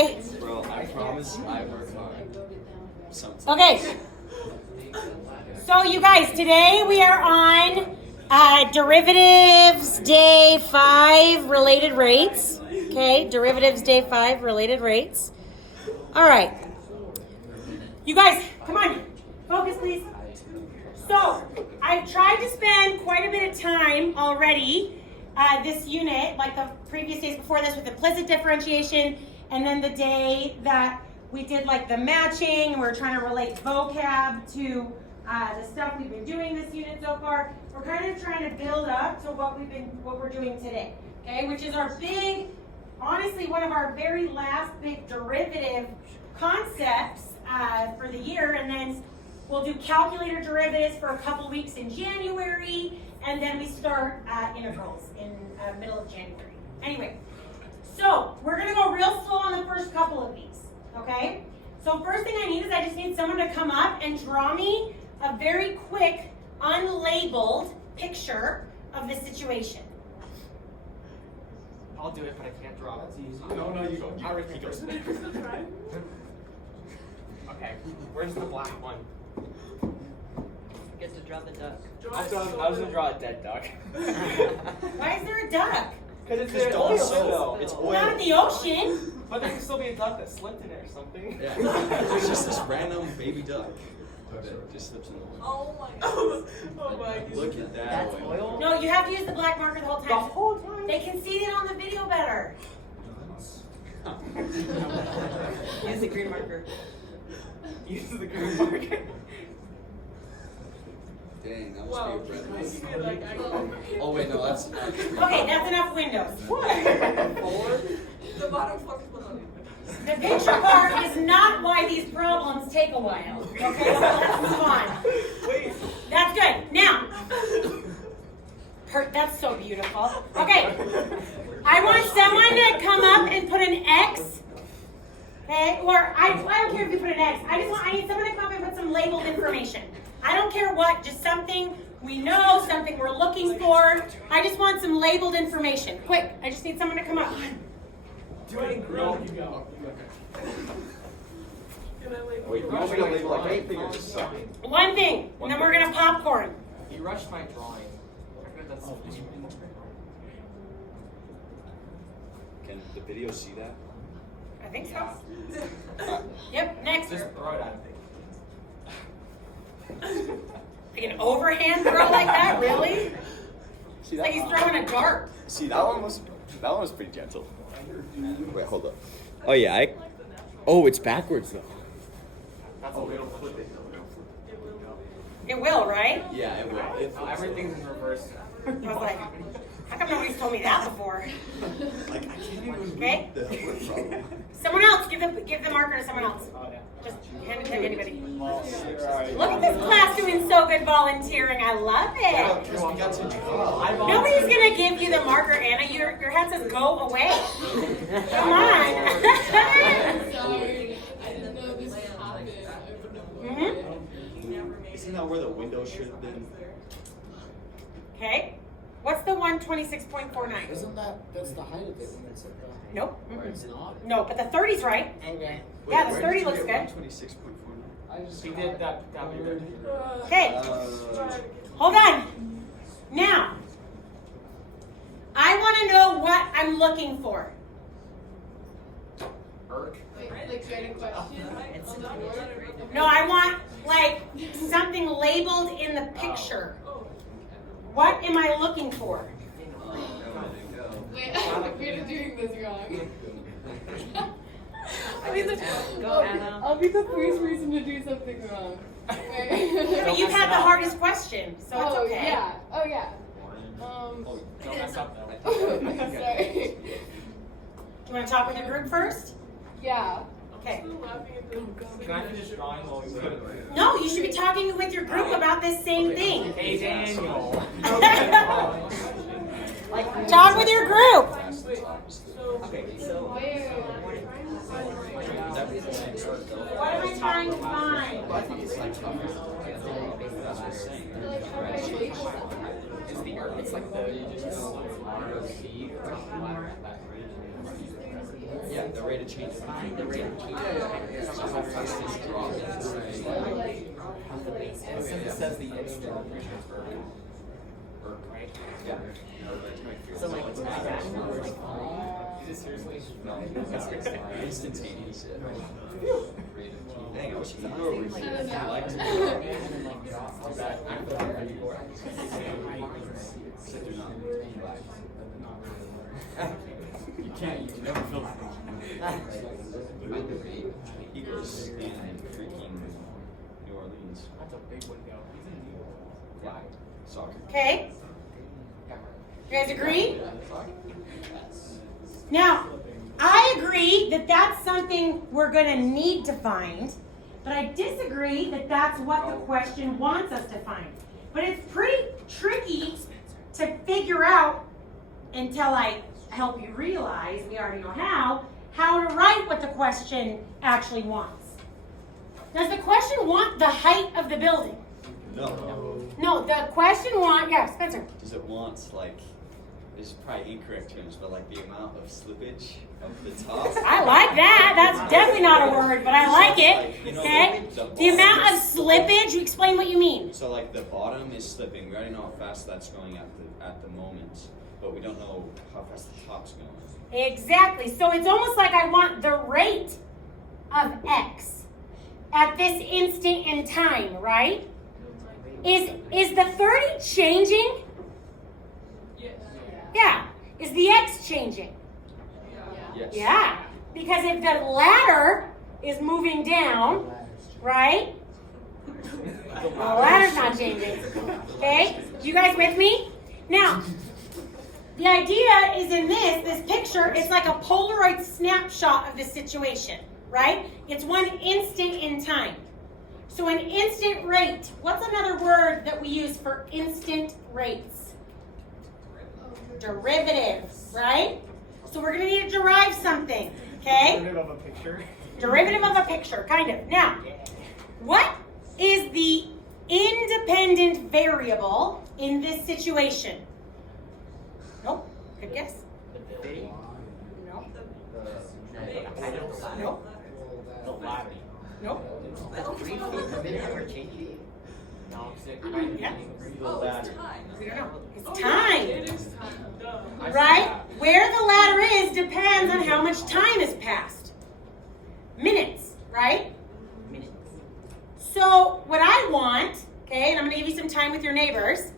Okay. Bro, I promise I work hard. Sometimes. Okay. So you guys, today we are on derivatives day 5 related rates. Okay, derivatives day 5 related rates. All right. You guys, come on. Focus, please. So, I've tried to spend quite a bit of time already this unit, like the previous days before this, with implicit differentiation, and then the day that we did like the matching, and we're trying to relate vocab to the stuff we've been doing this unit so far. We're kind of trying to build up to what we're doing today, okay? Which is our big, honestly, one of our very last big derivative concepts for the year, and then we'll do calculator derivatives for a couple weeks in January, and then we start integrals in middle of January. Anyway, so we're gonna go real slow on the first couple of these, okay? So first thing I need is I just need someone to come up and draw me a very quick, unlabeled picture of the situation. I'll do it, but I can't draw it. No, you go. I'll repeat it. Okay, where's the black one? Get to draw the duck. I was gonna draw a dead duck. Why is there a duck? Because it's Because an don't oil spill. spill. It's Not in the ocean. But there can still be a duck that slipped in it or something. Yeah. There's just this random baby duck that just slips in the water. Oh my god. Oh my god. Look at that. That's oil? No, you have to use the black marker the whole The time. whole time. They can see it on the video better. Use the green marker. Use the green marker. Dang, that must be a breath. Oh wait, no, that's not true. Okay, that's enough windows. The bottom floor was on The picture part is not why these problems take a while. Okay, so let's move on. Wait. That's good. Now, that's so beautiful. Okay, I want someone to come up and put an X. Okay, or I don't care if you put an X. I need someone to come up and put some labeled information. I don't care what, just something we know, something we're looking for. I just want some labeled information. Quick, I just need someone to come up. Doing grill. You go. Wait, you're just gonna label like anything or just something? One thing, and then we're gonna popcorn. You rushed my drawing. I could have done something. Can the video see that? I think so. Yep, next. Just throw it at me. Like an overhand throw like that, really? See It's like he's throwing a dart. See that one was pretty gentle. Wait, hold up. Oh yeah, oh, it's backwards though. That's a little flip it. It will, right? Yeah, it will. Everything's in reverse. I was like, how come nobody's told me that before? Like I can't even Okay. read the word from. Someone else, give the marker to someone else. Just hand it to anybody. Look at this class doing so good volunteering. I love it. Because we got to draw. Nobody's gonna give you the marker, Anna. Your head says go away. Come on. Sorry, I didn't know this would happen. Isn't that where the window should have been? Okay. What's the 126.49? Isn't that's the height of it when it's at the... Nope. It's not? No, but the 30's right. Okay. Yeah, the 30 looks good. 126.49. I just... He did that weird. Okay. Hold on. Now, I want to know what I'm looking for. Irk. Like, you had a question on the board? No, I want like something labeled in the picture. What am I looking for? Wait, we're doing this wrong. Go, Anna. I'll be the first person to do something wrong. But you've had the hardest question, so it's okay. Yeah. Oh, yeah. Don't mess up though. Sorry. Do you want to talk with your group first? Yeah. Okay. Can I finish drawing while we wait? No, you should be talking with your group about this same thing. Hey Daniel. Talk with your group. Okay, so What am I trying to find? It's the Irk. It's like the RC. Yeah. The rate of change. Find the rate of change. Since it says the external pressure is right? Yeah. So like it's not Is it seriously? Instantaneous. Dang, I wish you could go over here. I don't know. I like to. You can't, you can never feel that. He goes in freaking New Orleans. That's a big window. He's in New York. Yeah. Soccer. Okay? You guys agree? Now, I agree that that's something we're going to need to find, but I disagree that that's what the question wants us to find. But it's pretty tricky to figure out until I help you realize, we already know how to write what the question actually wants. Does the question want the height of the building? No. No, the question yeah, Spencer. Does it want like? This is probably incorrect terms, but like the amount of slippage of the top. I like that. That's definitely not a word, but I like it. Like, you know, Okay. the The amount of slippage. Explain what you mean. So like the bottom is slipping. We already know how fast that's going at the moment, but we don't know how fast the top's going. Exactly. So it's almost like I want the rate of x at this instant in time, right? Is the 30 changing? Yeah. Is the x changing? Yes. Yeah. Because if the ladder is moving down, right? The ladder's not changing. Okay? You guys with me? Now, the idea is in this picture, it's like a Polaroid snapshot of the situation, right? It's one instant in time. So an instant rate, what's another word that we use for instant rates? Derivative, right? So we're going to need to derive something, okay? Derivative of a picture. Derivative of a picture, kind of. Now, what is the independent variable in this situation? Nope. Good guess. Nope. Nope. The ladder. Nope. No, I'm sick. Yeah. The ladder. We don't know. It's time. Right? Where the ladder is depends on how much time has passed. Minutes, right? So what I want, okay, and I'm going to give you some time with your neighbors,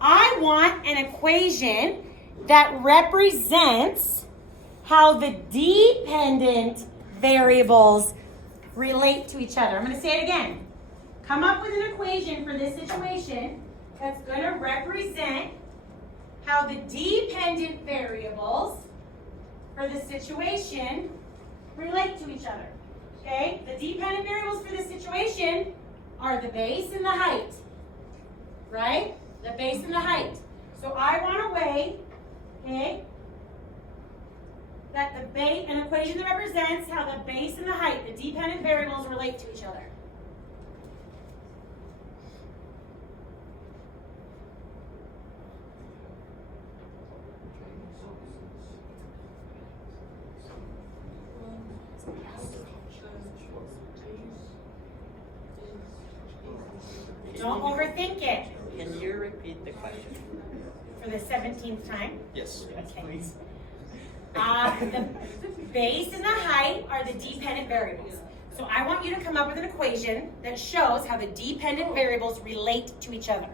I want an equation that represents how the dependent variables relate to each other. I'm going to say it again. Come up with an equation for this situation that's going to represent how the dependent variables for the situation relate to each other. Okay? The dependent variables for this situation are the base and the height. Right? The base and the height. So I want a way, okay, that an equation that represents how the base and the height, the dependent variables, relate to each other. Don't overthink it Can you repeat the question? for the 17th time. Yes. Okay. The base and the height are the dependent variables. So I want you to come up with an equation that shows how the dependent variables relate to each other.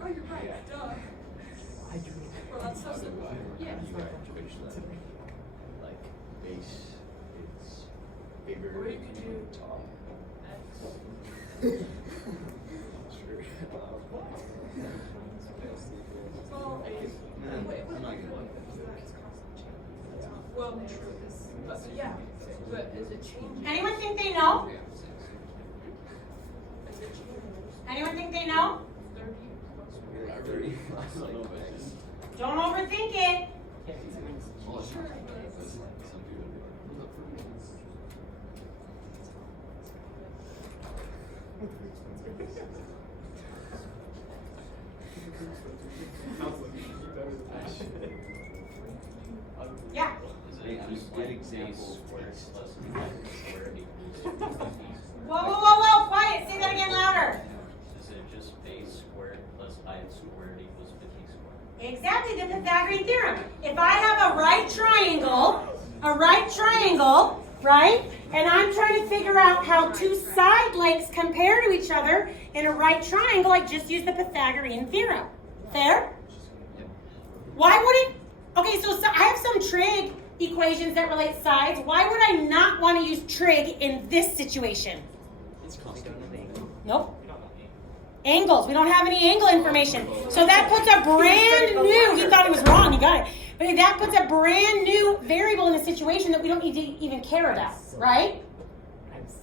Oh, you're right. Duh. Well, that's so simple. Yeah. Like base is bigger Or you could than do the top. X. Sure. Well, I'm not gonna. well, true. But yeah. But is it changing? Anyone think they know? Anyone think they know? 30 Don't overthink it. Good example. Whoa, quiet, say that again louder. Is it just base squared plus height squared equals 50 squared? Exactly, the Pythagorean theorem. If I have a right triangle, right? And I'm trying to figure out how two side lengths compare to each other in a right triangle, I just use the Pythagorean theorem. Fair? Why wouldn't, okay, so I have some trig equations that relate sides. Why would I not want to use trig in this situation? Nope. Angles. We don't have any angle information. So that puts a brand new, he thought he was wrong, he got it. But that puts a brand new variable in a situation that we don't need to even care about, right?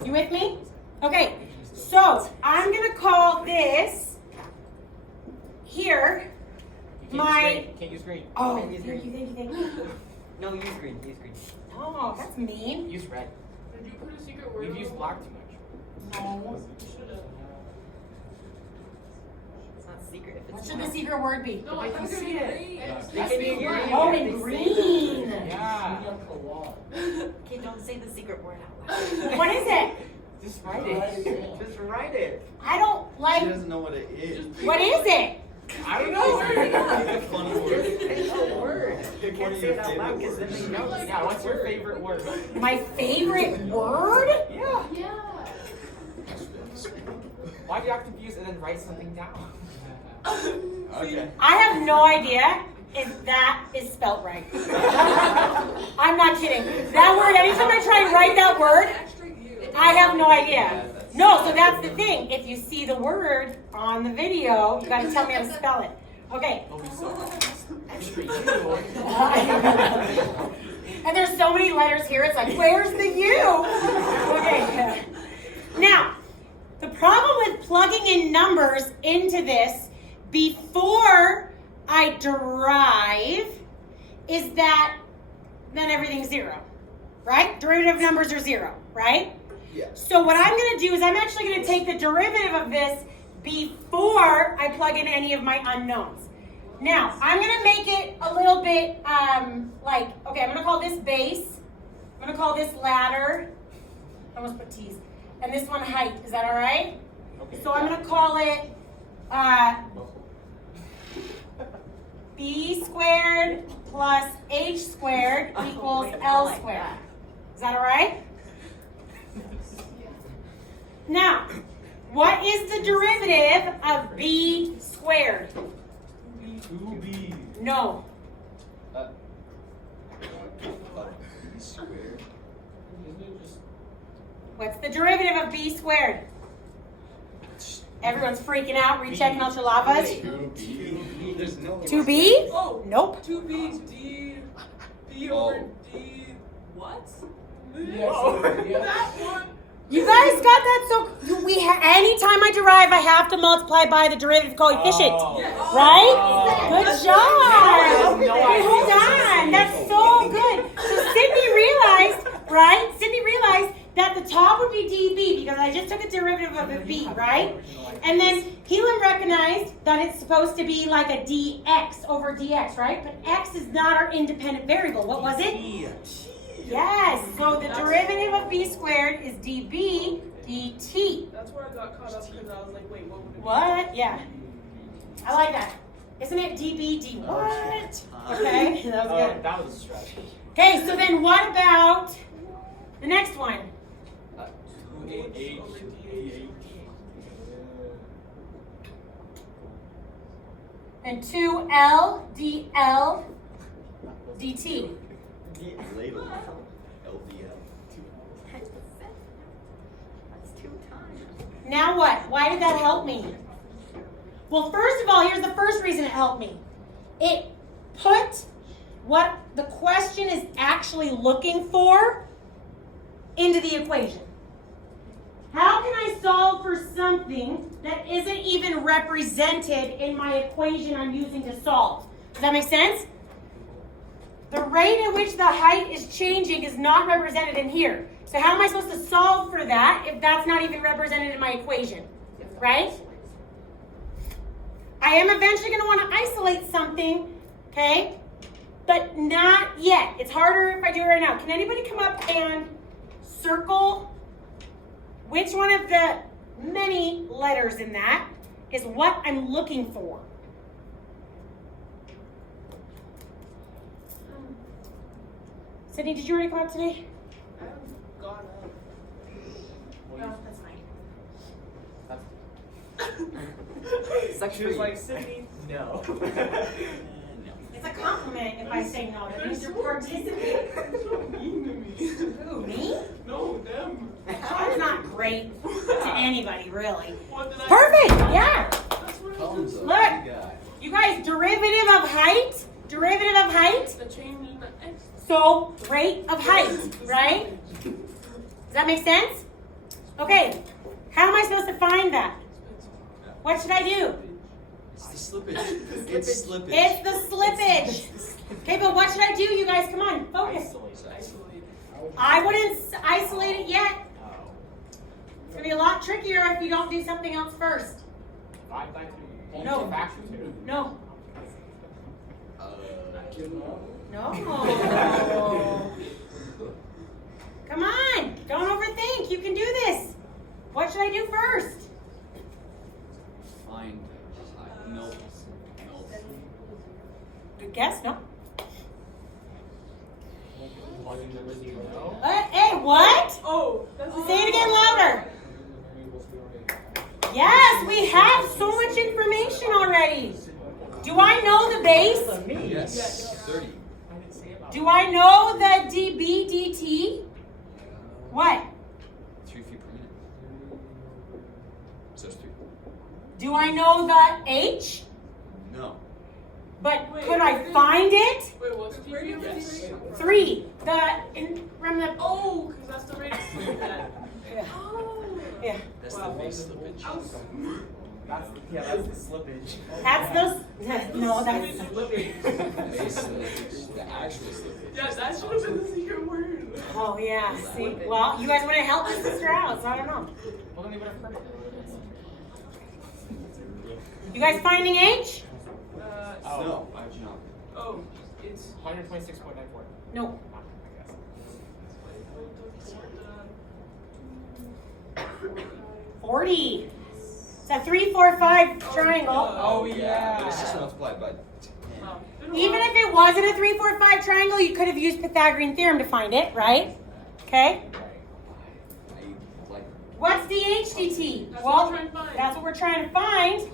You with me? Okay, so I'm going to call this here my, Can't use green. oh, thank you. No, use green. Oh, that's mean. Use red. Did you put a secret word? We've used on black too much. No. You should have. It's not secret if What it's should not. the secret word be? No, I can see it. They can be green. Oh, in green. Yeah. Okay, don't say the secret word out loud. What is it? Just write it. Just write it. I don't like, She doesn't know what it is. what is it? I don't know. Pick a funny word. It's a word. You Pick one can't of say your it out loud favorite because then they words. know. Yeah, what's your favorite word? My favorite word? Yeah. Yeah. Why do you have to use and then write something down? Okay. I have no idea if that is spelled right. I'm not kidding. That word, anytime I try and write that word, Extra you. I have no idea. No, so that's the thing. If you see the word on the video, you gotta tell me how to spell it. Okay. Extra you. And there's so many letters here, it's like, where's the U? Okay. Now, the problem with plugging in numbers into this before I derive is that then everything's zero, right? Derivative numbers are zero, right? Yeah. So what I'm going to do is I'm actually going to take the derivative of this before I plug in any of my unknowns. Now, I'm going to make it a little bit like, okay, I'm going to call this base. I'm going to call this ladder. I almost put T's. And this one height. Is that all right? Okay. So I'm going to call it b squared plus h squared equals L squared. Is that all right? Now, what is the derivative of b squared? 2b. No. Squared. What's the derivative of b squared? Everyone's freaking out, rechecking Ultra Lavas. 2B. There's no 2b? Oh, Nope. 2b d b Oh. over d. What? Yeah. That one. You guys got that so anytime I derive, I have to multiply by the derivative coefficient. Oh. Yeah. Right? Oh. Good job. have no Wait, hold idea. on. That's so good. So Sydney realized, right? Sydney realized that the top would be dB because I just took a derivative of a b, right? And then Keelan recognized that it's supposed to be like a dx over dx, right? But x is not our independent variable. What was it? Yes. So the derivative of b squared is dB dt. That's where I got caught up because I was like, wait, what would it be? What? Yeah. I like that. Isn't it dB d what? Okay, that was good. That was a stretch. Okay, so then what about the next one? H over d. And 2L dL dt. Ladle. LDL. That's 2 times. Now what? Why did that help me? Well, first of all, here's the first reason it helped me. It put what the question is actually looking for into the equation. How can I solve for something that isn't even represented in my equation I'm using to solve? Does that make sense? The rate at which the height is changing is not represented in here. So how am I supposed to solve for that if that's not even represented in my equation? Right? I am eventually going to want to isolate something, okay? but not yet. It's harder if I do it right now. Can anybody come up and circle which one of the many letters in that is what I'm looking for? Sydney, did you already come up today? Gone up. No, that's fine. She was like, Sydney, no. It's a compliment if I say no. That means you're participating. Who, me? No, them. I'm not great to anybody, really. What did I Perfect, yeah. That's what I Thumbs do. up. Look. You got it. You guys, derivative of height? Derivative of height? The change in the X. So, rate of height, right? Does that make sense? Okay, how am I supposed to find that? What should I do? It's the slippage. It's slippage. It's the slippage. Okay, but what should I do, you guys? Come on, focus. Isolate. I wouldn't isolate it yet. It's gonna be a lot trickier if you don't do something else first. 5 by 2. No. Faction 2. No. No. Come on, don't overthink. You can do this. What should I do first? Find. No. Good guess, no? No. Hey, what? Oh, that's Say it again louder. Yes, we have so much information already. Do I know the base? Yes. 30. Do I know the dB dt? What? 3 feet per minute. So it's 3. Do I know the h? No. But could I find it? Wait, what's the rate of Yes. 3. From the Oh, because that's the rate of sleep then. yeah. Oh. Yeah. That's the base slippage. That's the slippage. That's the no, that's Base slippage. The actual slippage. Yeah, that should have been the secret word. oh yeah. See, well, you guys want to help us Mr. House? I don't know. Well, then they would have heard it. You guys finding h? No. Oh, it's 126.94. No. uh, 40. It's a 3, 4, 5 triangle. Oh, But yeah. it's just multiplied by 10. Even if it wasn't a 3, 4, 5 triangle, you could have used Pythagorean theorem to find it, right? Okay. I like. What's dh dt? That's Well, what we're trying to find. that's what we're trying to find.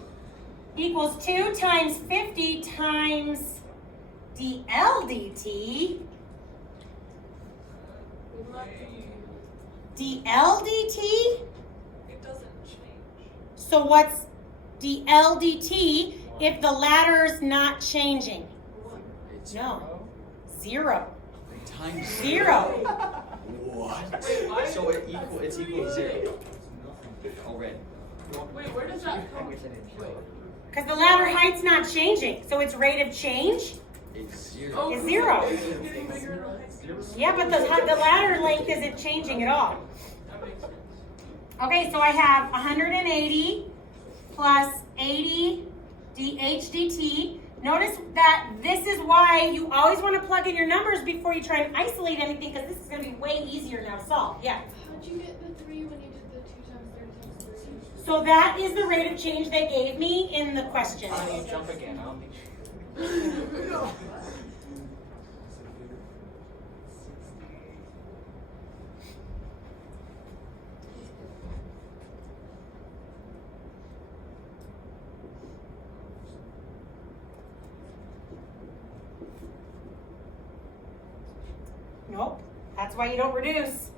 Equals 2 times 50 times dl dt. dl dt? It doesn't change. So what's dl dt if the latter's not changing? It's No. 0. times 0. What? Wait, why? So it's equal to 0. Already. Wait, where does that come? Wait. Because the ladder height's not changing. So its rate of change? It's 0. Oh, It's 0. It's getting bigger and height. Yeah, but the ladder length isn't changing at all. That makes sense. Okay, so I have 180 plus 80 dh dt. Notice that this is why you always want to plug in your numbers before you try and isolate anything, because this is going to be way easier now to solve. Yeah. How'd you get the 3 when you did the 2 times 3 times 3? So that is the rate of change they gave me in the question. I don't jump again. I don't think. Nope. That's why you don't reduce.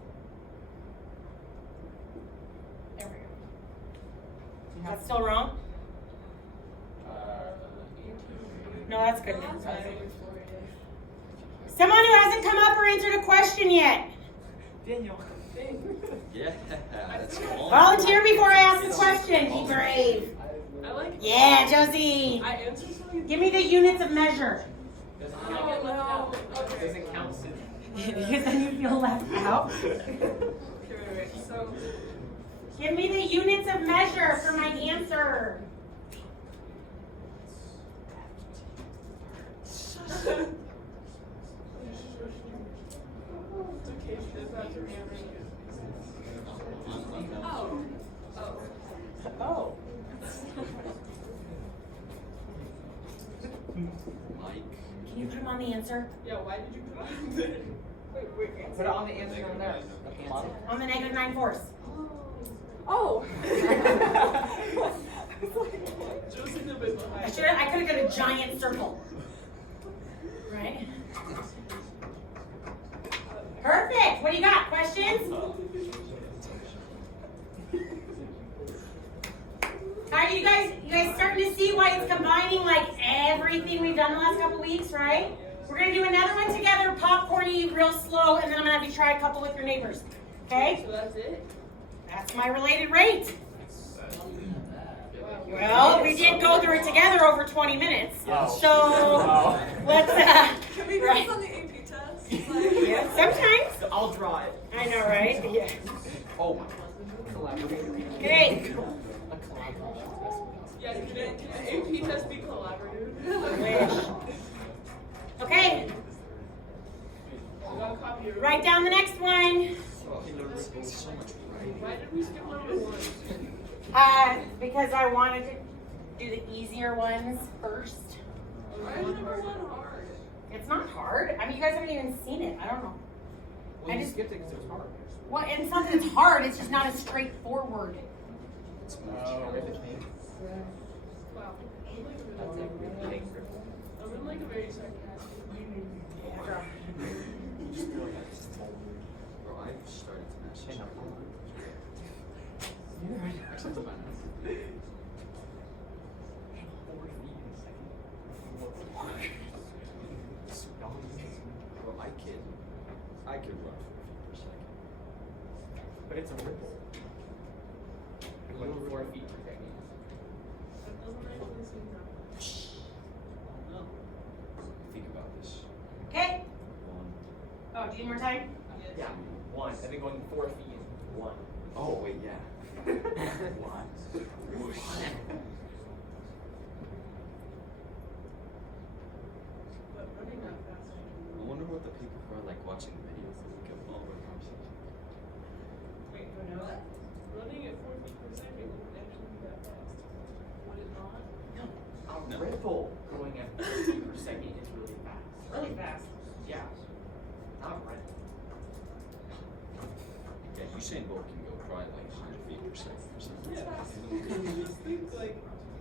There we go. That's still wrong? No, that's good. Someone who hasn't come up or answered a question yet. Daniel. Yeah, that's cool. Volunteer before I ask the question. Be brave. I like. Yeah, Josie. I answered something. Give me the units of measure. Doesn't I count. get left out. Okay. Doesn't count. Sydney. Because then you feel left out. Wait. So, Give me the units of measure for my answer. Mike. Can you put them on the answer? Yeah, why did you put it on there? Put it on the answer on there. The bottom. On the negative 9/4. Oh. Joseph's a bit behind. I could have got a giant circle. Right? Perfect. What do you got? Questions? Are you guys starting to see why it's combining like everything we've done the last couple weeks, right? We're gonna do another one together, popcorny, real slow, and then I'm gonna have you try a couple with your neighbors. Okay? So that's it? That's my related rate. Well, we did go through it together over 20 minutes. Oh. So let's Can we do right. this on the AP test? Yeah, sometimes. I'll draw it. I know, right? Yeah. Oh. Collaborate. Okay. A collaboration. Yeah, can an AP test be collaborative? Wish. Okay. I got a copy of it. Write down the next one. Why did we skip number 1? Because I wanted to do the easier ones first. Why is number 1 hard? It's not hard. I mean, you guys haven't even seen it. I don't know. Well, I you just- skipped it because it was hard. Well, and it's not that it's hard. It's just not as straightforward. Oh, Wow. I'm in like a very sarcastic mood. Bro, I've started to message. Bro, I could run for a second. But it's a ripple. Like 4 feet per second. That doesn't actually seem that No. Think about this. Okay. One. Oh, do you need more time? Yeah. 1. And then going 4 feet. 1. Oh, wait, yeah. One. Whoosh. But running that fast. I wonder what the people who are like watching the videos think of all our conversations. Wait, what? Running at 4 feet per second wouldn't actually be that fast. Would it not? A No. ripple going at 4 feet per second is really fast. Really fast. Yeah. Not right. Yeah, Usain Bolt can go probably like 100 feet per second or something. You just think like,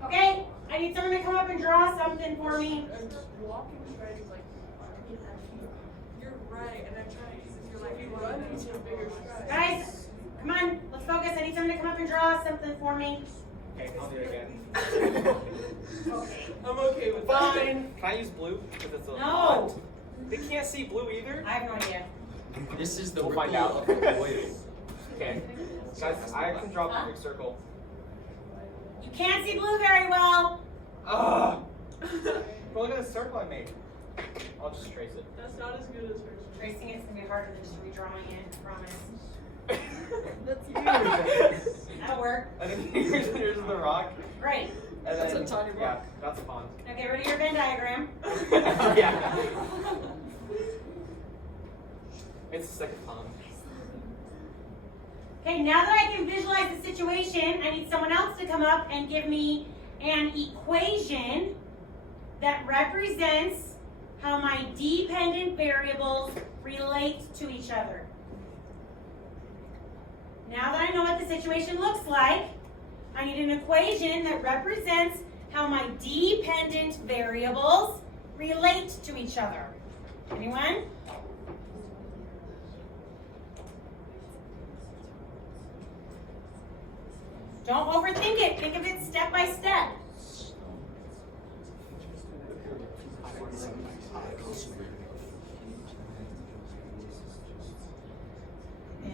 Okay. I need someone to come up and draw something for me. I'm just walking straight is like, you're right, and I'm trying to, if you're like, you run into a bigger stride. Guys, come on. Let's focus. I need someone to come up and draw something for me. Okay, I'll do it again. I'm okay with that. Fine. Can I use blue? Because it's a No. They can't see blue either. I have no idea. This is the We'll find ripple out. of the oil. Okay. Guys, I can draw a perfect circle. You can't see blue very well. Ugh. But look at the circle I made. I'll just trace it. That's not as good as hers. Tracing it's gonna be harder than just redrawing it. I promise. That's you. That'll work. And then here's the rock. Great. And That's then, a tiny yeah, rock. that's a pond. Now get rid of your Venn diagram. Yeah. It's like a pond. Okay, now that I can visualize the situation, I need someone else to come up and give me an equation that represents how my dependent variables relate to each other. Now that I know what the situation looks like, I need an equation that represents how my dependent variables relate to each other. Anyone? Don't overthink it. Think of it step by step.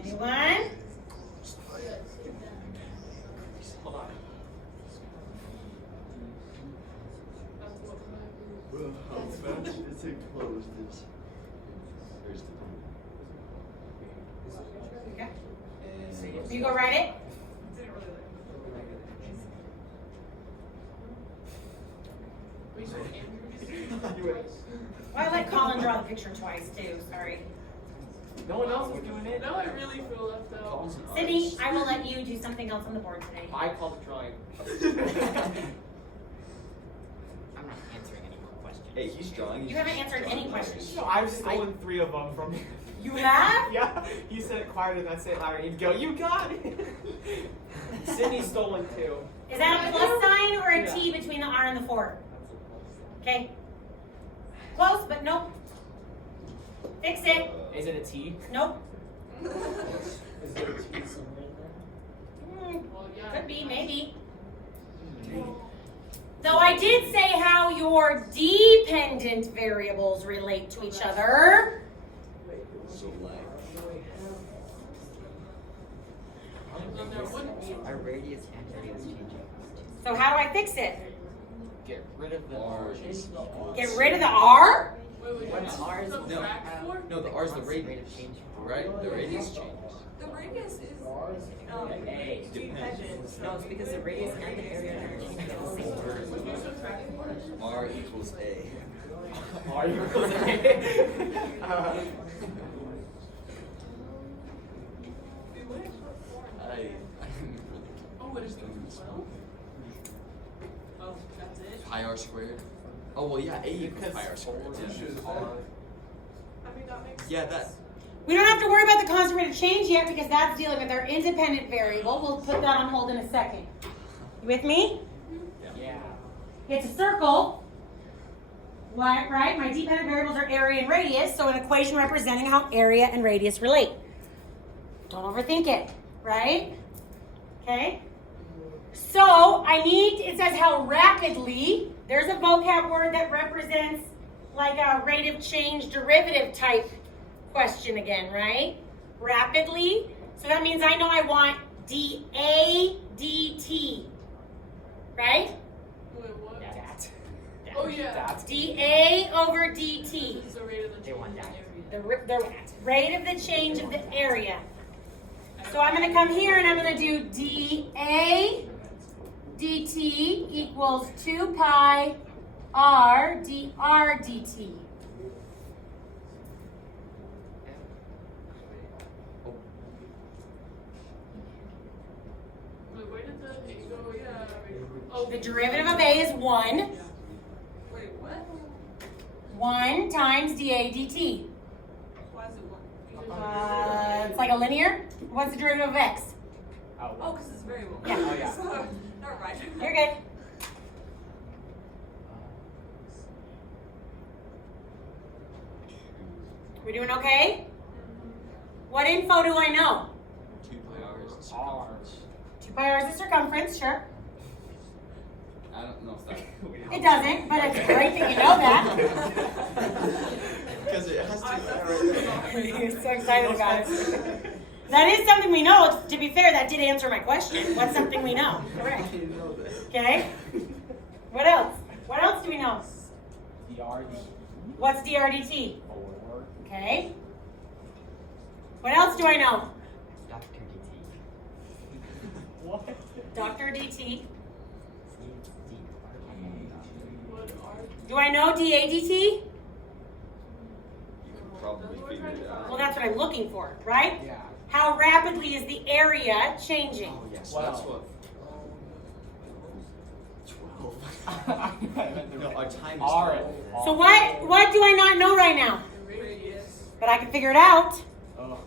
Anyone? Hold on. How fast does it close this? There's the Okay. and You go write it. Didn't really like Wait, so Andrew is Well, I let Colin draw the picture twice too. Sorry. No one else is doing it. Now I really feel left out. Calls and Sydney, eyes. I will let you do something else on the board today. I call the drawing. I'm not answering any more questions. Hey, he's drawing. You haven't answered any questions. No, I've stolen 3 of them from you. You have? Yeah, you said it quieter than I say it louder. You'd go, you got it. Sydney's stolen 2. Is that a plus sign or a T between the R and the 4? Okay. Close, but nope. Fix it. Is it a T? Nope. Is there a T somewhere in there? Could be, maybe. Though I did say how your dependent variables relate to each other. So like, Our radius and radius changing. So how do I fix it? Get rid of the R. Get rid of the R? What's ours? No, the R's the radius, right? The radius changes. The radius is A. dependent. No, it's because the radius and the area are changing at the same time. R equals A. Are you Oh, what is that? Oh, that's it? Pi R squared. Oh well, yeah, A equals pi R squared. I mean, that makes Yeah, that. We don't have to worry about the constant rate of change yet because that's dealing with our independent variable. We'll put that on hold in a second. You with me? Yeah. It's a circle. Right? My dependent variables are area and radius, so an equation representing how area and radius relate. Don't overthink it, right? Okay? So it says how rapidly, there's a vocab word that represents like a rate of change derivative type question again, right? Rapidly. So that means I know I want dA dt, right? Wait, what? That. Oh, yeah. That. dA over dt. This is the rate of the They want change that. in area. The rate of the change of the area. So I'm going to come here and I'm going to do dA dt equals 2 pi r dr dt. Wait, where did the A go? Yeah. Oh, The derivative of A is 1. Wait, what? 1 times dA dt. Why is it 1? It's like a linear. What's the derivative of x? Oh, because it's variable. Yeah. Oh, yeah. So, never mind. You're good. We doing okay? What info do I know? 2 pi R is the R. circumference. 2 pi r is the circumference, sure. I don't know if that. It doesn't, but it's great that you know that. Because it has to. You're so excited about it. That is something we know. To be fair, that did answer my question. What's something we know? Correct. Okay. What else? What else do we know? DRD. What's drdt? 4. Okay. What else do I know? Dr. DT. What? Dr. dt. what are Do I know dA dt? You can probably figure it out. Well, that's what I'm looking for, right? Yeah. How rapidly is the area changing? Oh yeah, so that's what. 12. No, our time is R. 12. So what do I not know right now? Radius. But I can figure it out. Oh.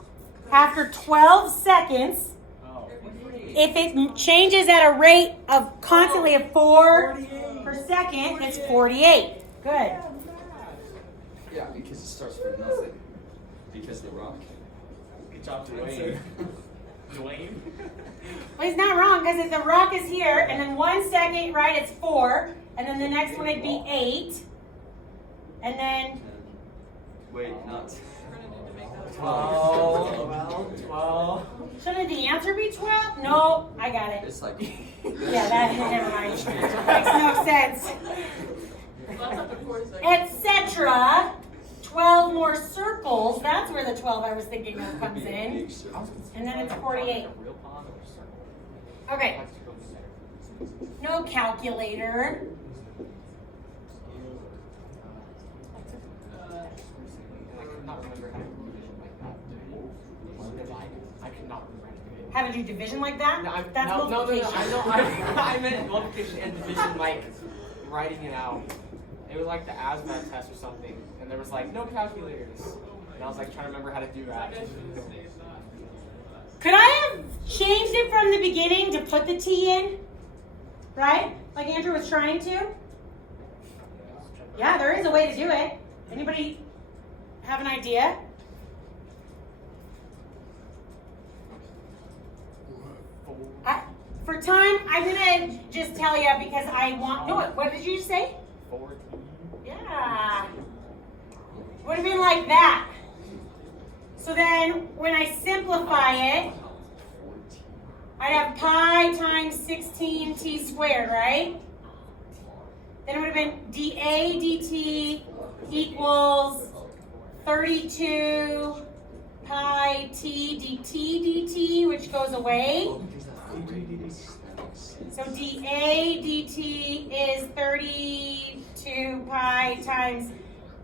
After 12 seconds, Oh. if it changes at a rate of constantly of 4 per second, it's 48. Good. Yeah, because it starts with nothing. Because the rock. Good job, Dwayne. Dwayne? Well, he's not wrong because if the rock is here, and then 1 second, right, it's 4, and then the next one it'd be 8, and then Wait, not. We're gonna need to make that 12. 12. shouldn't the answer be 12? No, I got it. It's like. Yeah, that never mind. Makes no sense. That's up to 4 seconds. Etc. 12 more circles. That's where the 12 I was thinking of comes in. And then it's 48. Real pond or circle? Okay. No calculator. I could not remember how to do division like that. I could not remember how to do it. How to do division like that? No, That's no, multiplication. I know. I meant multiplication and division, like writing it out It was like the ASVAB test or something, and there was like no calculators. And I was like trying to remember how to do that. Could I have changed it from the beginning to put the T in? Right? Like Andrew was trying to? Yeah, there is a way to do it. Anybody have an idea? For time, I'm gonna just tell you because I want. No, what did you say? 14. Yeah. Would have been like that. So then, when I simplify it, I'd have pi times 16t squared, right? Then it would have been dA dt equals 32 pi t dt dt, which goes away. So dA dt is 32 pi times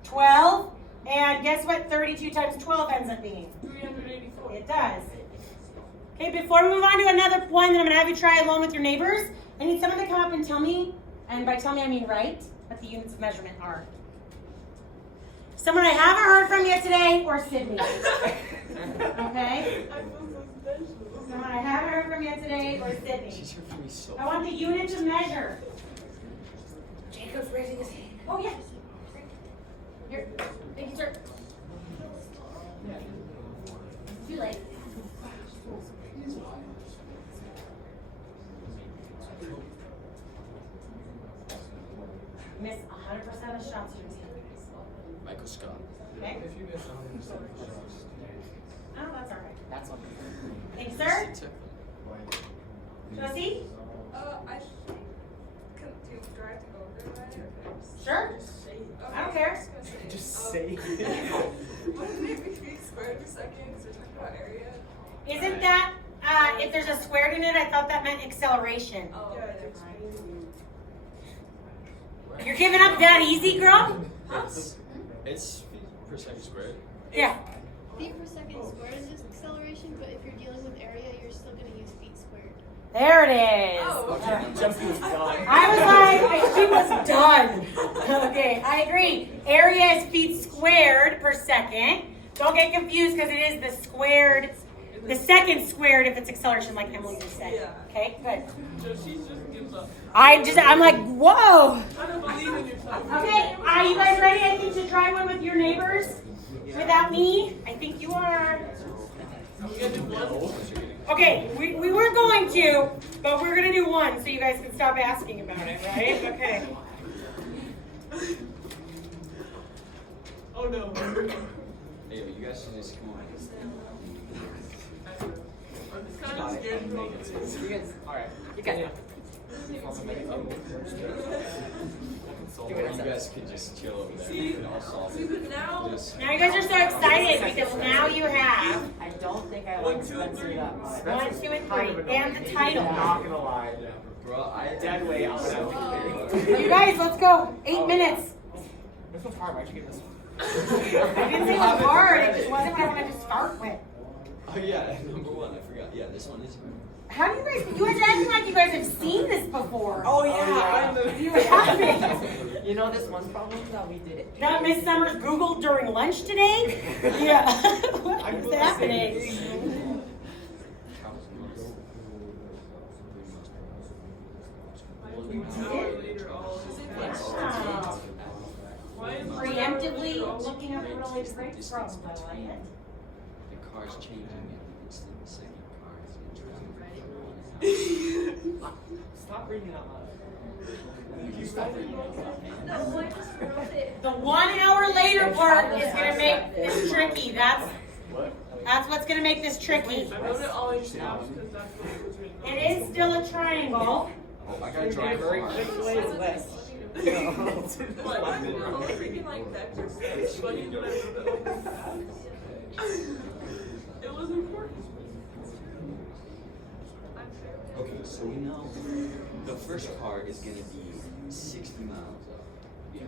12. And guess what 32 times 12 ends up being? 384. It does. Okay, before we move on to another one that I'm going to have you try along with your neighbors, I need someone to come up and tell me, and by tell me I mean write, what the units of measurement are. Someone I haven't heard from yet today, or Sydney. Okay? I feel so special. Someone I haven't heard from yet today, or Sydney. She's here for me so. I want the units of measure. Jacob's raising his hand. Oh, yes. Here. Thank you, sir. Too late. Miss 100% of shots you take. Michael Scott. Okay? If you miss 100%. Oh, that's all right. That's on Thanks, sir. Josie? I think. Do you drive to go over that? Or Sure. I don't care. Just say Wouldn't it be feet squared per second? Because we're talking about area. Isn't that, if there's a squared in it, I thought that meant acceleration. Oh, Yeah, okay, it's never mind. You're giving up that easy, girl? It's feet per second squared. Yeah. Feet per second squared is just acceleration, but if you're dealing with area, you're still going to use feet squared. There it is. Oh, Josie was done. I was like, she was done. Okay, I agree. Area is feet squared per second. Don't get confused because it is the squared, the second squared if it's acceleration like Emily just said. Yeah. Okay, good. So she just gives up. I'm like, whoa. I don't believe in yourself. Okay, are you guys ready, I think, to try one with your neighbors? Without me? I think you are. Okay, we weren't going to, but we're going to do one so you guys can stop asking about it, right? Okay. Oh no. Hey, but you guys should just come on. I'm kind of scared to go. You guys, alright. You got it. You guys could just chill over there. See? And I'll solve See, it. but now. Just- Now you guys are so excited because now you have I don't think I like Spencer that much. 1, 2, and 3, and the I'm title. not gonna lie. Bro, I Dead weight, I'm gonna have to clear. You guys, let's go. 8 minutes. This one's hard, why'd you get this one? I didn't say it was hard. It just wasn't what I wanted to start with. Oh yeah, number one. I forgot. Yeah, this one is. How do you guys are acting like you guys have seen this before. Oh yeah. You haven't. You know this one problem that we did it. That Miss Summers Googled during lunch today? Yeah. What is happening? Wow. Preemptively looking up the latest grades problems. I like it. The car's changing and it's the second car. Stop reading out loud. No, I just wrote it. The 1 hour later part is gonna make this tricky. That's what's gonna make this tricky. I wrote it all in caps because that's what it was written. It is still a triangle. Oh, I gotta drive Very car. quick way is less. But I'm freaking like vector space, but you know, it was important. Okay, so we know the first car is gonna be 60 miles up.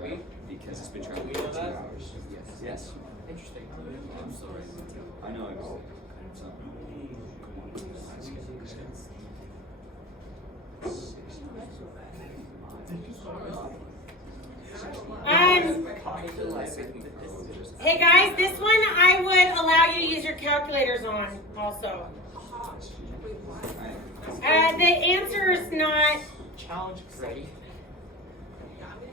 Right? Because it's been traveling for 2 hours. Yes. Interesting. I'm sorry. I know it's. So, come on. Let's get this guy. Hey guys, this one I would allow you to use your calculators on also. The answer is not, Challenge ready.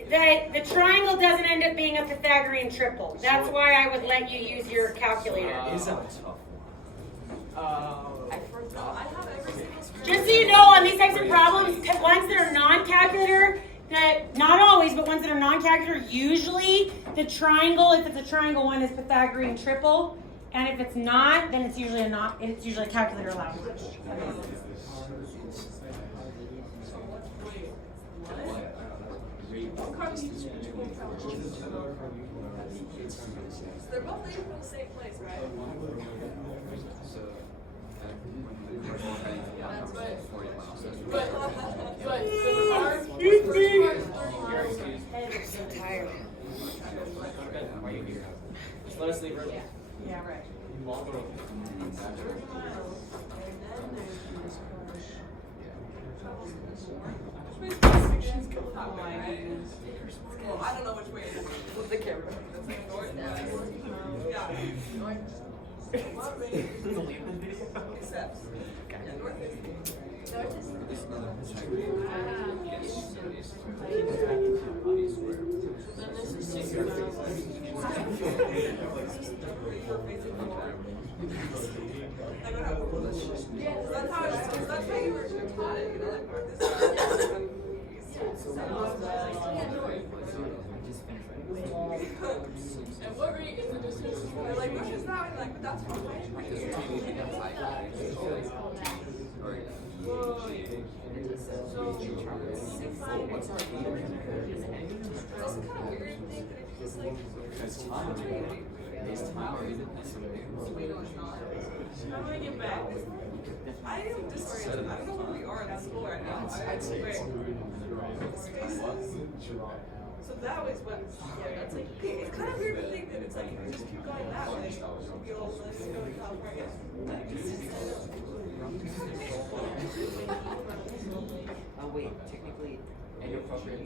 the triangle doesn't end up being a Pythagorean triple. That's why I would let you use your calculator. It's a tough one. I forgot. I have every single square. Just so you know, on these types of problems, ones that are non-calculator, that not always, but ones that are non-calculator, usually the triangle, if it's a triangle one, is Pythagorean triple, and if it's not, then it's usually a calculator allowed. They're both leaving from the same place, right? But the car is 30 miles. I'm so tired. Why are you here? Just let us leave early. Yeah, right. Well, I don't know which way it is. Flip the camera. North? Yeah. Except. North is. That's how you were taught it, you know, like this. And what rate is the distance? Like, which is that? Like, but that's fine. That's kind of weird thing that it's like. It's time. It's time. Wait, no, it's not. How do I get back? I am disoriented. I don't know where we are in school right now. Wait. So that was west. Yeah, that's like, it's kind of weird to think that it's like, if you just keep going that way, you'll let's go to California. Oh wait, technically, inappropriate.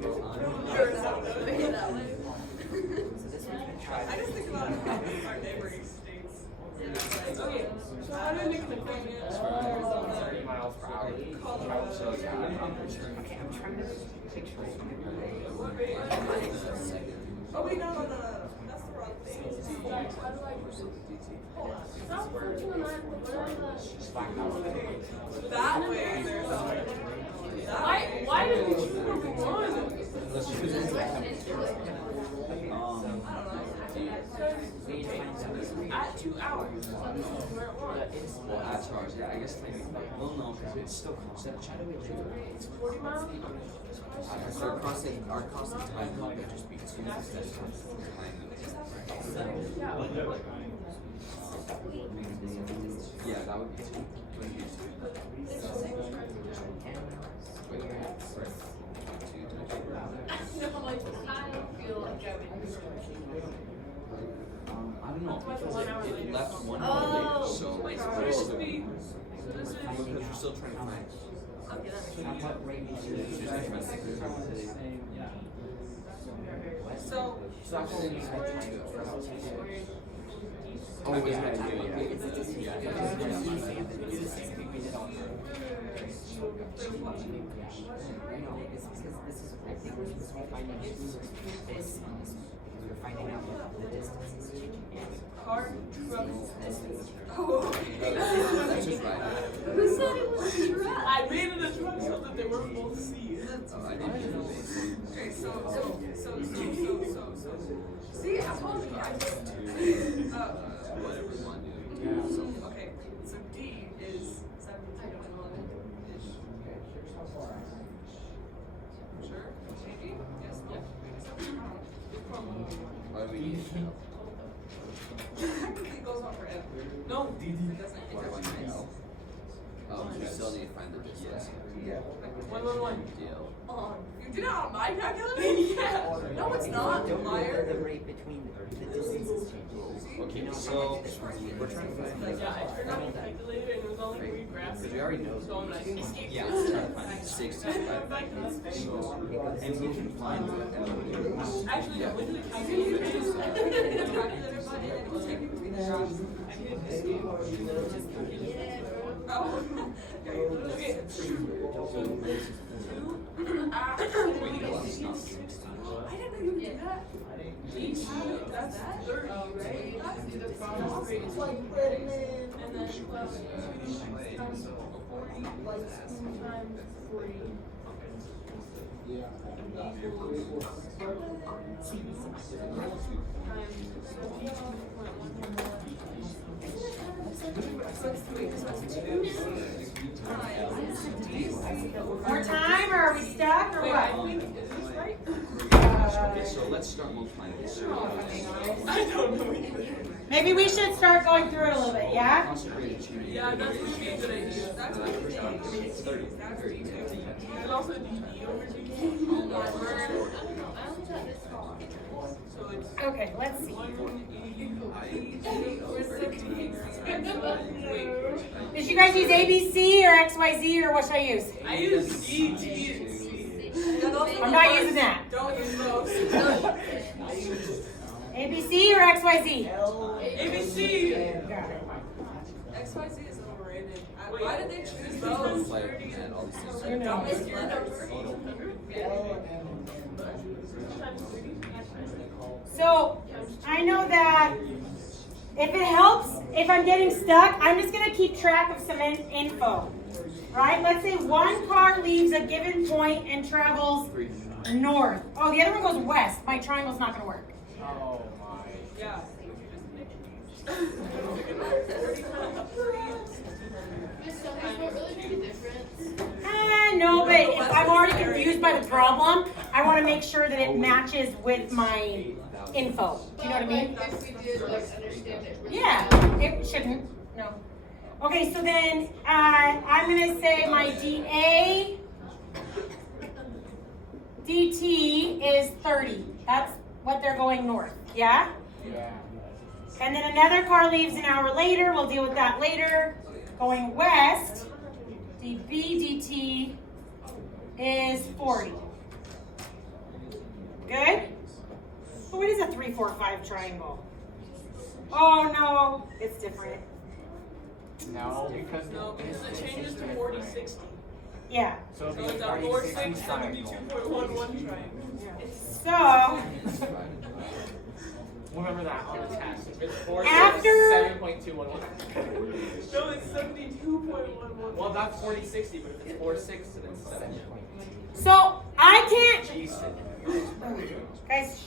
Sure, that way. That way. So this one can try. I just think about our neighboring states. Like, okay, so how do I make an appointment? 30 miles per hour. Colorado. Okay, I'm trying to picture it. What rate? Oh wait, no. That's the wrong thing. How do I hold on. That way there's why did we choose number one? I don't know. At 2 hours. Where it was. Well, at charge, yeah, I guess we'll know because it's still constant. It's 40 miles? Our constant time will just be 2 Yeah, that would be 2. No, like, I don't feel like I would. I don't know because it left one Oh. more so Wait, it's so this should be. So this is. because we're still trying to find. Okay, that makes sense. At what rate is it? So. So actually, you had time to Oh, yeah, yeah. It's because this is, I think we're supposed to be finding this on this, because we're finding out that the distance is changing. Car, truck, distance. Oh, okay. That's just right. Who said it was a truck? I made it a truck so that they were both C's. Oh, I didn't know this. Okay, so. See, I told you, I just. Whatever you want to do. So, okay, so D is 17.1-ish. Sure? Maybe? Yes, no? Why do we need to know? Technically it goes on forever. No, it doesn't. It Why do I doesn't. know? You still need to find the distance. One. Deal. You did it on my calculator? Yeah. No, it's not, Don't know liar. the rate between the distances changes. Okay, so we're trying to find Yeah, I turned on my calculator and it was all like three graphs. because we already know So I'm like, yeah, we're trying to find 65. So, and we can find actually, I went to the calculator. I hit the calculator button and it was taking me the graphs. I hit escape. Oh. Okay. we need a lot of stuff. I didn't know you could do that. That's 30, right? That's either from rate is like and then plus 2 times 40 plus 2 times 40. More time, or are we stuck, or Wait, I what? think, is this right? Okay, so let's start multiplying this. I don't know either. Maybe we should start going through it a little bit, yeah? Concentrated tuning. Yeah, that's what would be a good idea. That's what I'm saying. It's 30. That's D2. And also DD over DD. I only got this far. So it's Okay, let's see. 180 over 17. Wait, Did you guys use ABC or XYZ, or what should I use? I use D, T, and C. I'm not using that. Don't use those. ABC or XYZ? ABC. Got it. XYZ is overrated. Why did they choose those? Multiply and all these things. Who knows? Dumbest letters. So, I know that if it helps, if I'm getting stuck, I'm just going to keep track of some info. Right? Let's say one car leaves a given point and travels north. Oh, the other one goes west. My triangle's not going to work. Oh my. Yeah. Miss Summers, what really made a difference? No, but if I'm already confused by the problem, I want to make sure that it matches with my info. Do you know what I mean? Like, if we did, like, understand it really Yeah, well. it shouldn't. No. Okay, so then I'm going to say my DA DT is 30. That's what they're going north. Yeah? Yeah. And then another car leaves an hour later. We'll deal with that later. Going west, DB DT is 40. Good? So what is a 3, 4, 5 triangle? Oh no, it's different. No, because No, because it changes to 40, 60. Yeah. So So it'd it's be a 4, 40, 6, 60 triangle. 72.11 triangle. So Remember that on the test. If it's 4, After- 7.211. No, it's 72.11. Well, that's 40, 60, but if it's 4, 6, then it's 7. so I can't Jesus. guys shh.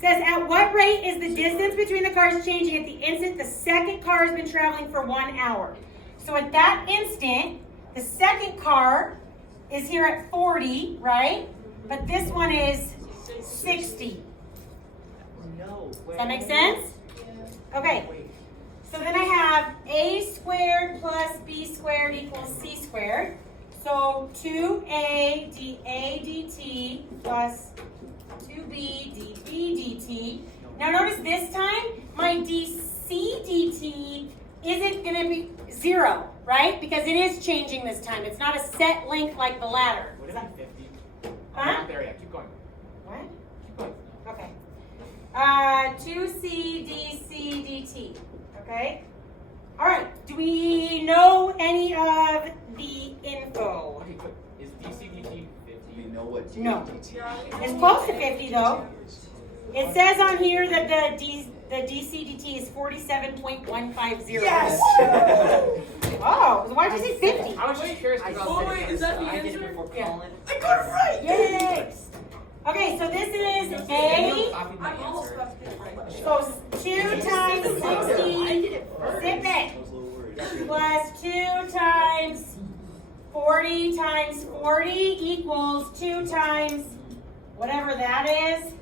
Says at what rate is the distance between the cars changing at the instant the second car has been traveling for 1 hour? So at that instant, the second car is here at 40, right? But this one is 60. No. Does that make sense? Okay. So then I have a squared plus b squared equals c squared. So 2a dA dt plus 2b dB dt. Now notice this time my dc dt isn't going to be 0, right? Because it is changing this time. It's not a set length like the ladder. Would it be 50? Huh? I'm not there yet. Keep going. What? Keep going. Okay. 2c dc dt. Okay? All right. Do we know any of the info? Okay, quick. Is DCDT 50? We know what No. Yeah, It's close to 50 though. It says on here that the DCDT is 47.150. Yes! Oh, so why did you say 50? I was just curious I because Oh, wait, is that the I did answer? it before Yeah. Colin. I got it right! Yay! Okay, so this is A. I'm almost about to get it right. So 2 times 60. Zip it. Plus 2 times 40 times 40 equals 2 times whatever that is.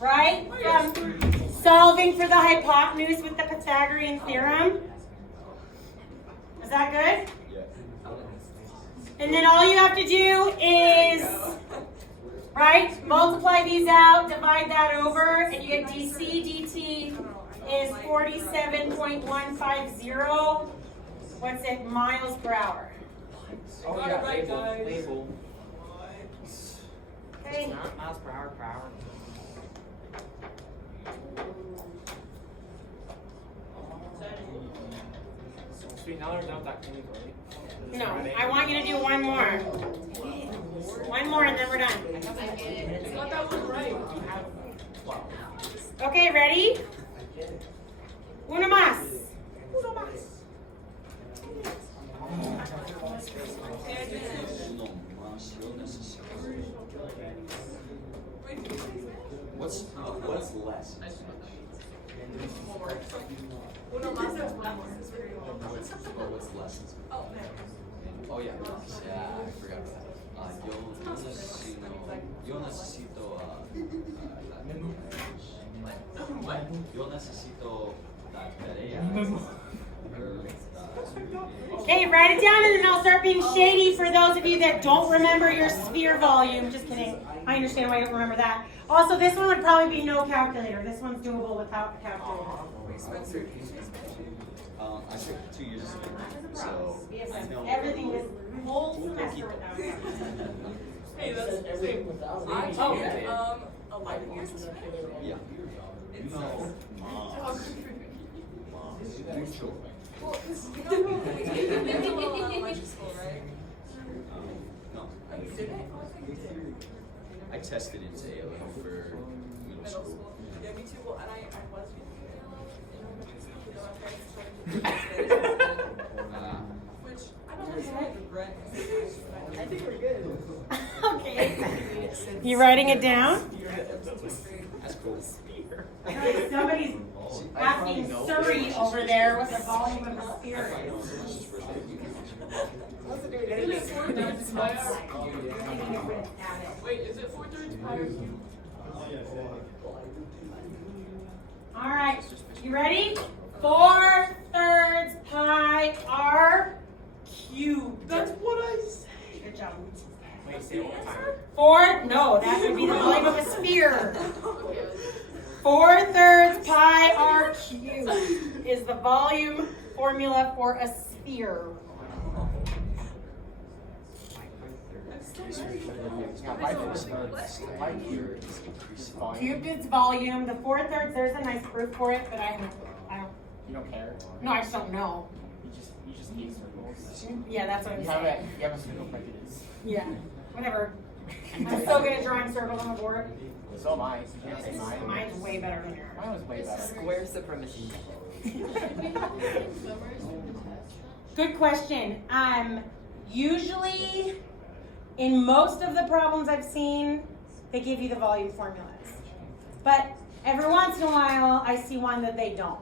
Right? From solving for the hypotenuse with the Pythagorean theorem. Is that good? And then all you have to do is, right, multiply these out, divide that over, and you get dc dt is 47.150. What's it? Miles per hour. Oh Got it yeah, right, label, guys. label. Okay. It's not miles per hour per hour. Sweet, now we're done with that clinic, right? No, I want you to do one more. One more and then we're done. Got that one right. Okay, ready? Uno más. Uno más. No más, yo necesito. What's less? Uno más es one more. What's less? Oh, man. Oh yeah, yeah, I forgot about that. Yo necesito yo necesito la tarea. Okay, write it down and then I'll start being shady for those of you that don't remember your sphere volume. Just kidding. I understand why you don't remember that. Also, this one would probably be no calculator. This one's doable without calculator. I took 2 years of school, so I know Everything this whole semester without calculator. Hey, that's the same. I took 11 years of school. yeah. It's No, mucho. well, because you know, you did a little elementary school, right? No, Oh, you did it? Oh, I think you did. I tested into A-level for middle Middle school. school. Yeah, me too. Well, and I was going to do A-level in elementary school, but then my parents decided to do which I don't necessarily regret. I think we're good. Okay. You writing it down? That's cool. Somebody's asking Surrey over there what the volume of the sphere is. Is it 4/3 pi r? Wait, is it 4/3 pi r? All right, you ready? 4/3 pi r cubed. That's what I said. Good job. Wait, say it one more time. No, that would be the volume of a sphere. 4/3 pi r cubed is the volume formula for a sphere. Cubed is volume. The 4/3, there's a nice proof for it, but I don't. You don't care? No, I just don't know. You just hate circles. Yeah, that's what I'm You saying. have a circle prejudice. Yeah, whatever. I'm so good at drawing circles on the board. So am I. You can't say mine. Mine's way better than yours. Mine was way better. Square supremacy. Good question. Usually, in most of the problems I've seen, they give you the volume formulas. But every once in a while, I see one that they don't.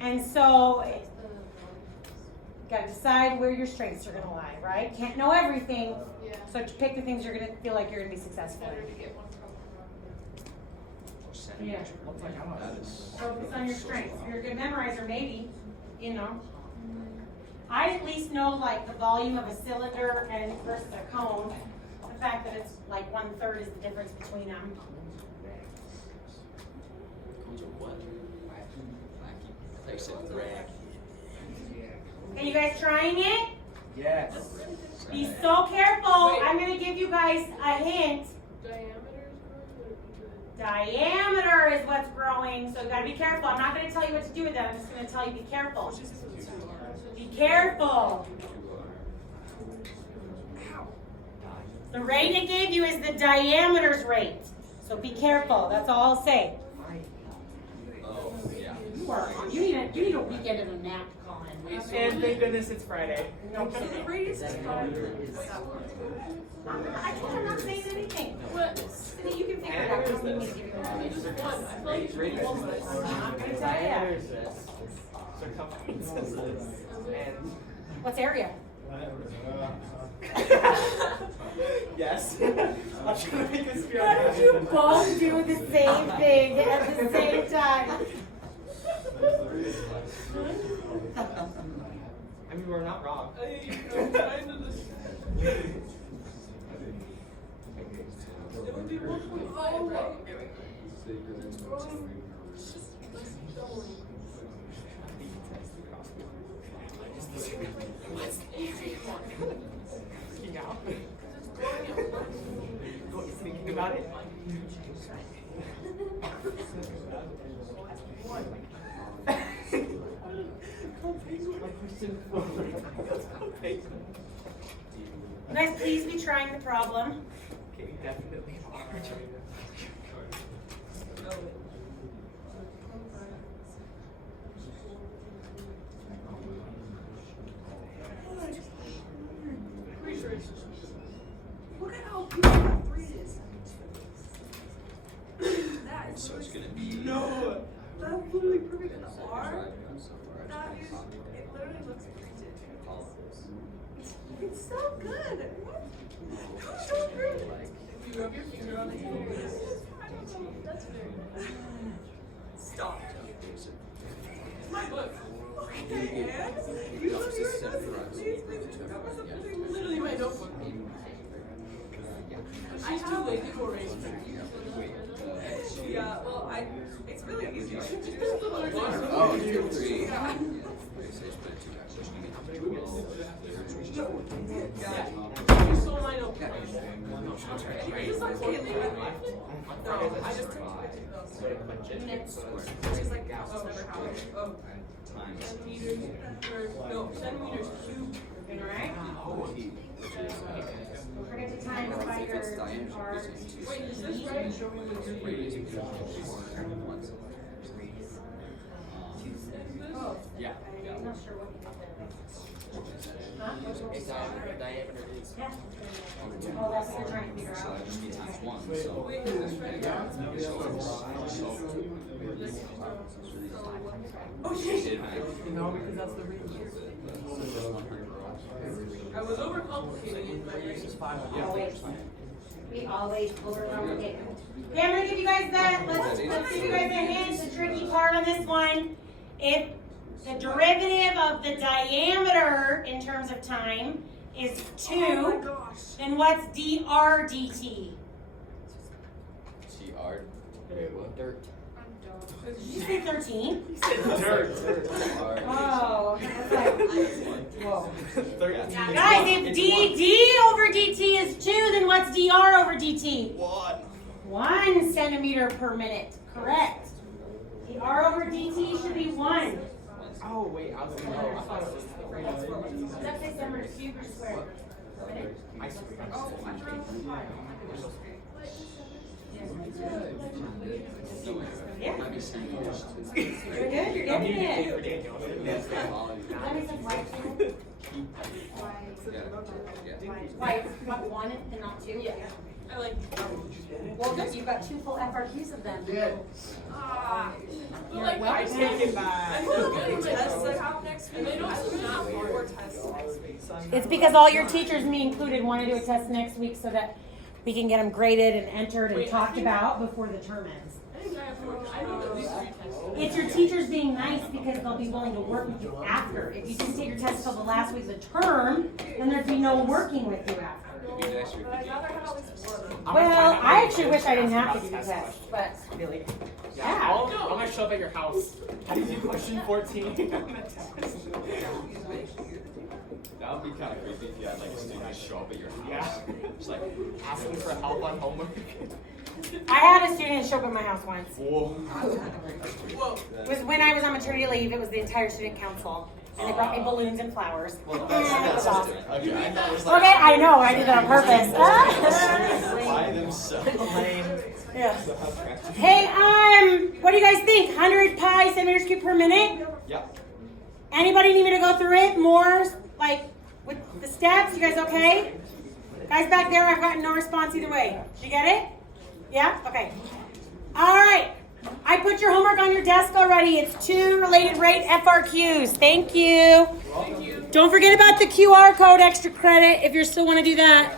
And so, you gotta decide where your strengths are gonna lie, right? Can't know everything, Yeah. so to pick the things you're gonna feel like you're gonna be successful Better in. to get one from Yeah. That is. Focus on your strengths. If you're a good memorizer, maybe, you know. I at least know like the volume of a cylinder and versus a cone. The fact that it's like 1/3 is the difference between them. What? I thought you said rag. Okay, you guys trying it? Yes. Be so careful. I'm gonna give you guys a hint. Diameter is what's growing, so you gotta be careful. I'm not gonna tell you what to do with that. I'm just gonna tell you be careful. Be careful. The rate it gave you is the diameter's rate. So be careful. That's all I'll say. Oh, yeah. You need a weekend and a nap, Colin. And thank goodness it's Friday. No The kidding. radius is 5. I told her not saying anything. What? Cindy, you can figure it out. You don't need me to give you information. Just one. I feel like you should do one, but I'm not gonna tell you that. Diameter is this. Circumference is this. And What's area? yes. I'm trying to make this feel How did you both do the same thing at the same time? I mean, we're not wrong. I'm kind of the it would be 1.5, right? Freaking out. Thinking about it. Guys, please be trying the problem. Okay, we definitely are. Look at how beautiful that 3 is. That is So it's gonna be. no. That's literally perfect in the R. That is, it literally looks printed. It's so good. It's so good. If you rub your finger on it, you will miss. I don't know. That's very. Stop. It's my book. Okay, and you love yours. That was literally my notebook. I have like decoration. Yeah, well, it's really easy. Oh, 3. Yeah. You stole my notebook. It's okay, leave it. No, I just took it. Which is like, oh, Times. centimeters, or, no, centimeters cubed. Alright? Don't forget to time by If it's your diameter, R. it's Wait, is this right? radius. Oh, Yeah. I'm not sure what you have there. Huh? Diameter is. Yeah. Oh, that's what you're trying to figure So out. that just be times 1. So. Wait, is this right? Oh shit! No, because that's the reason. I was overcomplicating it. My brain. We always overcomplicate. Okay, I'm gonna give you guys that. Let's give you guys a hint. The tricky part on this one. If the derivative of the diameter in terms of time is 2, Oh my gosh. then what's dr dt? CR. Dirt. Did you say 13? Dirt. Oh, that's like, whoa. Dirt. Guys, if dd over dt is 2, then what's dr over dt? 1 centimeter per minute. Correct. dr over dt should be 1. Oh, wait, I was gonna know. I thought it was Does that say centimeter cubed or squared? Per minute? I swear. No way. Yeah. Might be centimeters. You're good, you're getting it. That's the volume. Let me say white too. Yeah. White, not 1 and not 2? Yeah. I like. Well, good, you've got 2 full FRQs of them. Ah. But You're like, welcome. I take it back. I'm still getting tests I have next week. And they don't have 4 tests next week. It's because all your teachers, me included, want to do a test next week so that we can get them graded and entered and talked about before the term ends. I think I have 4. I need at least 3 tests. It's your teachers being nice because they'll be willing to work with you after. If you didn't take your test till the last week of the term, then there'd be no working with you after. It'd be nicer if But I'd you rather have at least 4 of them. Well, I actually wish I didn't have to do tests, but Really? yeah. I'm gonna show up at your house. How do you do question 14? That would be kind of crazy if you had like a student just show up at your house. Yeah. Just like, Asking for help on homework. I had a student show up at my house once. whoa. Whoa. It was when I was on maternity leave. It was the entire student council, and they brought me balloons and flowers. Well, And it was awesome. different. Okay, I thought it was Okay, I know. I did that on purpose. by themselves. Lame. Yeah. Hey, what do you guys think? 100 pi centimeters cubed per minute? Yeah. Anybody need me to go through it more, like with the steps? You guys okay? Guys back there, I've gotten no response either way. Did you get it? Yeah? Okay. All right. I put your homework on your desk already. It's 2 related rate FRQs. Thank you. Don't forget about the QR code extra credit if you still want to do that.